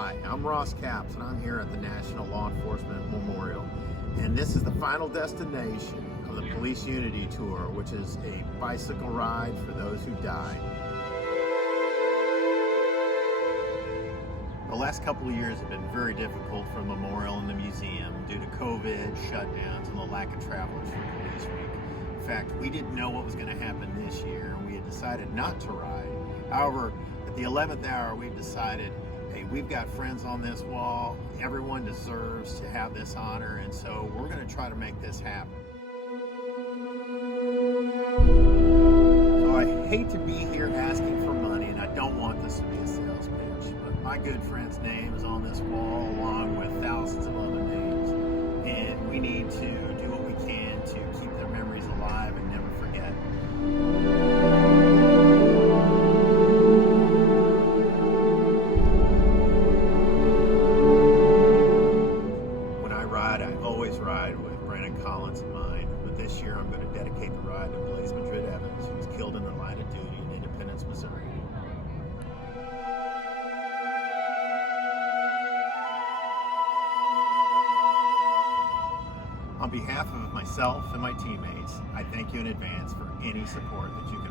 Hi, I'm Ross Capps, and I'm here at the National Law Enforcement Memorial. And this is the final destination of the Police Unity Tour, which is a bicycle ride for those who died. The last couple of years have been very difficult for the memorial and the museum due to COVID, shutdowns, and the lack of travelers for Police Week. In fact, we didn't know what was going to happen this year, and we had decided not to ride. However, at the 11th hour, we've decided, hey, we've got friends on this wall. Everyone deserves to have this honor, and so we're going to try to make this happen. So I hate to be here asking for money, and I don't want this to be a sales pitch, but my good friend's name is on this wall along with thousands of other names, and we need to do what we can to keep their memories alive and never forget. In mind, but this year I'm going to dedicate the ride to Blaze Madrid Evans, who was killed in the line of duty in Independence, Missouri. On behalf of myself and my teammates, I thank you in advance for any support that you can